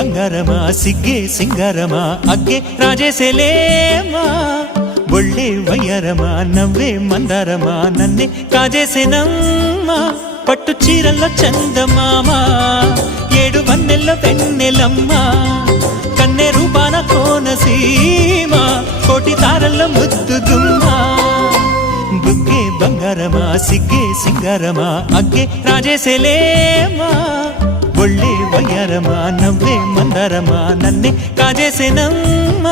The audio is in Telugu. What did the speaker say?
ಬಂಗಾರಮ ಸಿಗ್ಗೆ ಸಿಂಗಾರಮ ಅಗ್ಗೆ ರಾಜೇಸೆಲೇಮಾ ಒಳ್ಳೆ వయ్యారమ నవ్వే మందారమ నన్నే కాజేసేనమ్మ పట్టు చీరల్లో చందమామ ఏడు వన్నెల్లో వెన్నెలమ్మ కన్నె రూపాన కోనసీమ కోటి తారల్లో ముద్దుగుమ్మ బుగ్గే బంగారమ సిగ్గే సింగారమ అగ్గే రాజేసెలేమా ఒళ్ళే వయ్యారమ నవ్వే మందారమ నన్నే కాజేసేనమ్మ